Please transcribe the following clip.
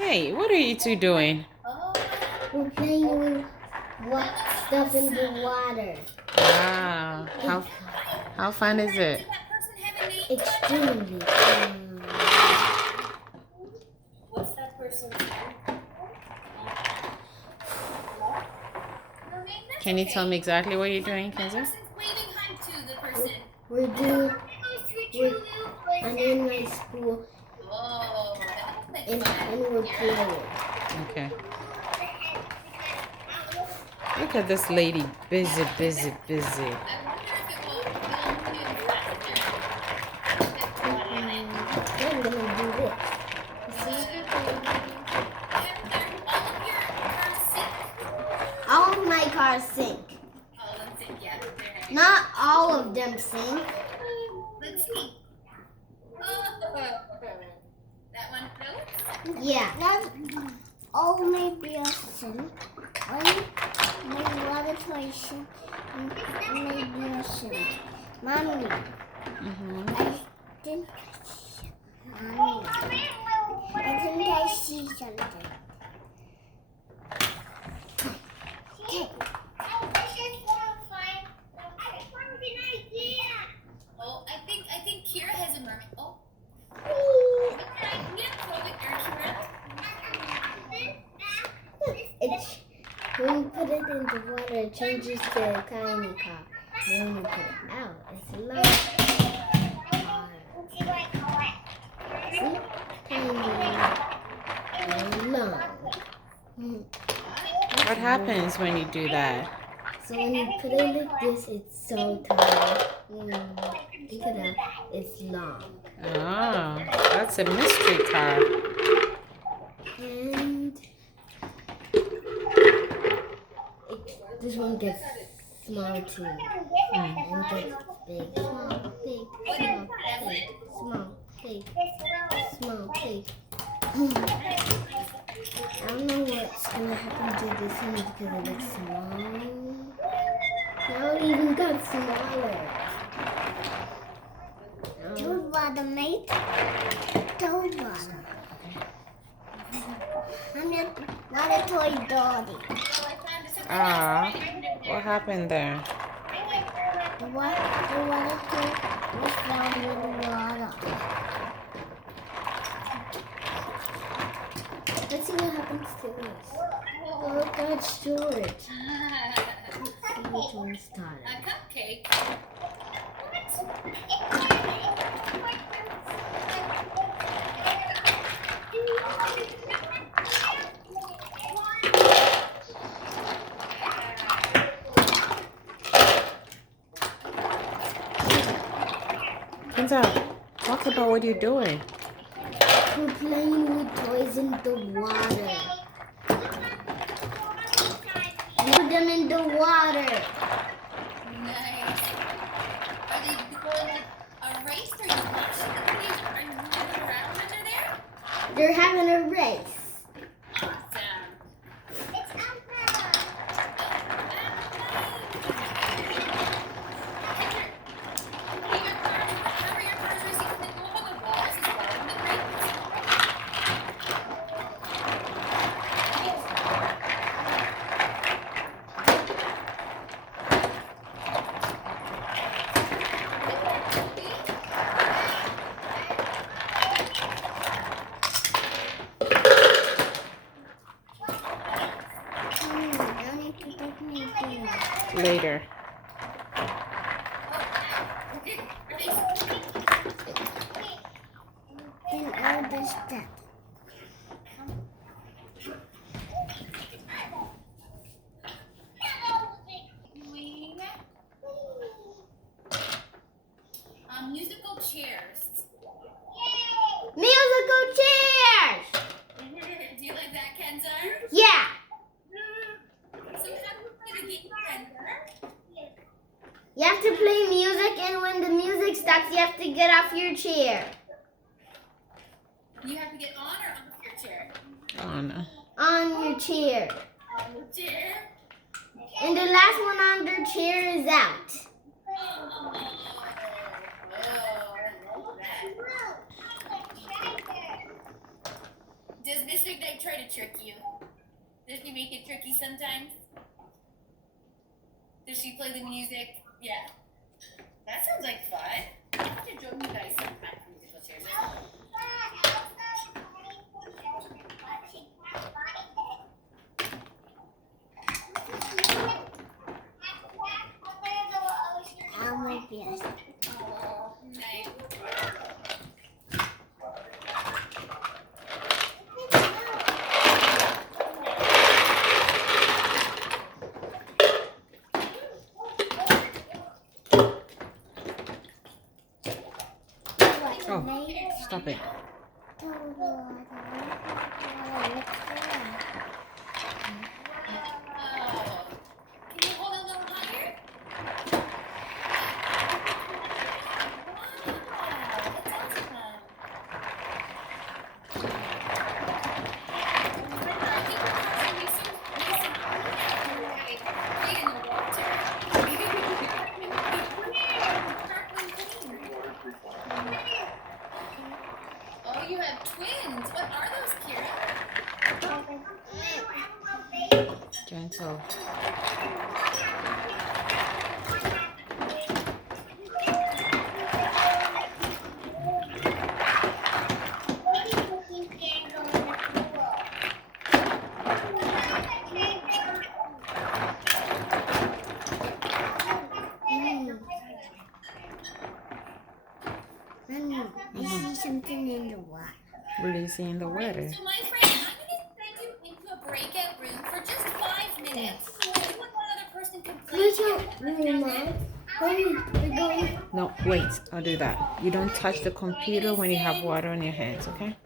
Hey, what are you two doing? We're playing with stuff in the water. Wow. How fun is it? Extremely. What's that person's name? Can you tell me exactly what you're doing, Kenssar? We're doing. I'm in my school. And we're playing. Okay. Look at this lady. Busy, busy, busy. I'm gonna do this. All of my cars sink. Not all of them sink. Let's see. That one floats? Yeah. That's only a sink. My water toy sink. Maybe a sink. Mommy. I think. Mommy. I think I see something. Oh, I think Kira has a mermaid. Oh. When you put it in the water, it changes to a tiny car. When you put it out, it's a large car. See? Tiny and long. What happens when you do that? So when you put it like this, it's so tiny. Look at that. It's long. Oh, that's a mystery car. And this one gets small too. And gets big. Small, big, small, big, small, big, small, big. I don't know what's gonna happen to this one because it looks small. Now it even got smaller. Toad water, mate. Toad water. I'm your water toy daddy. Ah, what happened there? The water toy was found in the water. Let's see what happens to this. Oh, look at storage. Let's see which one started. A cupcake. Kenssar, talk about what you're doing. We're playing with toys in the water. Put them in the water. Nice. Are they doing a race or are you watching the videos? Are you moving around under there? They're having a race. Awesome. How are your cars racing? Can they go up on the walls as well in the race? Later. In all this stuff. Musical chairs. Musical chairs! Do you like that, Kenssar? Yeah. So how do we play the game, Kenssar? You have to play music, and when the music stops, you have to get off your chair. You have to get on or off your chair? On. On your chair. On the chair. And the last one on their chair is out. I love that. Does Mr. Knight try to trick you? Does he make it tricky sometimes? Does she play the music? Yeah. That sounds like fun. I have to join you guys sometime for musical chairs. Yes. Oh, nice. Oh, stop it. Wow. Can you hold it a little higher? Wow, that's awesome. Oh, you have twins. What are those, Kira? Gentle. Mommy, I see something in the water. What do you see in the water? So, my friend, I'm going to send you into a breakout room for just 5 minutes. You and one other person can play. Where's your room, Mom? Mommy, we're going. No, wait. I'll do that. You don't touch the computer when you have water on your hands, okay?